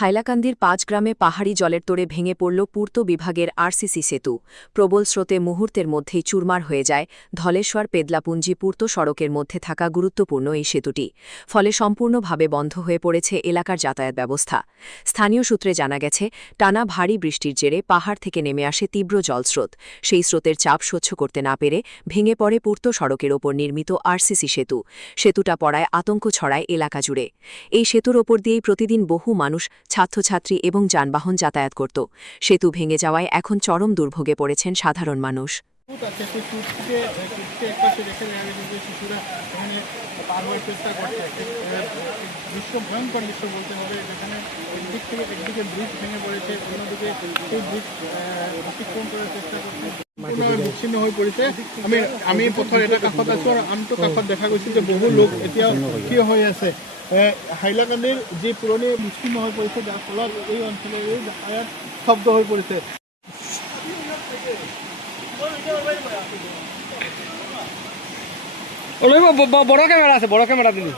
হাইলাকান্দির ৫ গ্রামে পাহাড়ি জলের তোড়ে ভেঙে পড়ল পূর্ত বিভাগের আরসিসি সেতু। প্রবল স্রোতে মুহূর্তের মধ্যেই চুরমার হয়ে যায় ধলেশ্বর পেদলাপুঞ্জি পূর্ত সড়কের মধ্যে থাকা গুরুত্বপূর্ণ এই সেতুটি। ফলে সম্পূর্ণভাবে বন্ধ হয়ে পড়েছে এলাকার যাতায়াত ব্যবস্থা। স্থানীয় সূত্রে জানা গেছে, টানা ভারী বৃষ্টির জেরে পাহাড় থেকে নেমে আসে তীব্র জলস্রোত। সেই স্রোতের চাপ সহ্য করতে না পেরে ভেঙে পড়ে পূর্ত সড়কের ওপর নির্মিত আরসিসি সেতু। সেতুটা পড়ায় আতঙ্ক ছড়ায় এলাকা জুড়ে। এই সেতুর ওপর দিয়েই প্রতিদিন বহু মানুষ, ছাত্রছাত্রী এবং যানবাহন যাতায়াত করত। সেতু ভেঙে যাওয়ায় এখন চরম দুর্ভোগে পড়েছেন সাধারণ মানুষ। ভয়ঙ্কর দৃশ্য বলতে হবে, যেখানে একদিক থেকে একদিকে ব্রিজ ভেঙে পড়েছে, অন্যদিকে সেই ব্রিজ অতিক্রম করার চেষ্টা করছে, বিচ্ছিন্ন হৈ পৰিছে। আমি পথৰ এটা কাষত আছোঁ আৰু আনটো কাষত দেখা গৈছে যে বহু লোক এতিয়াও থিয় হৈ আছে। হাইলাকান্দিৰ যি পুৰণি বিচ্ছিন্ন হৈ পৰিছে, যাৰ ফলত এই অঞ্চলৰ যাতায়াত স্তব্ধ হৈ পৰিছে। বড় ক্যামেরা আছে, বড় ক্যামেরা দিলি।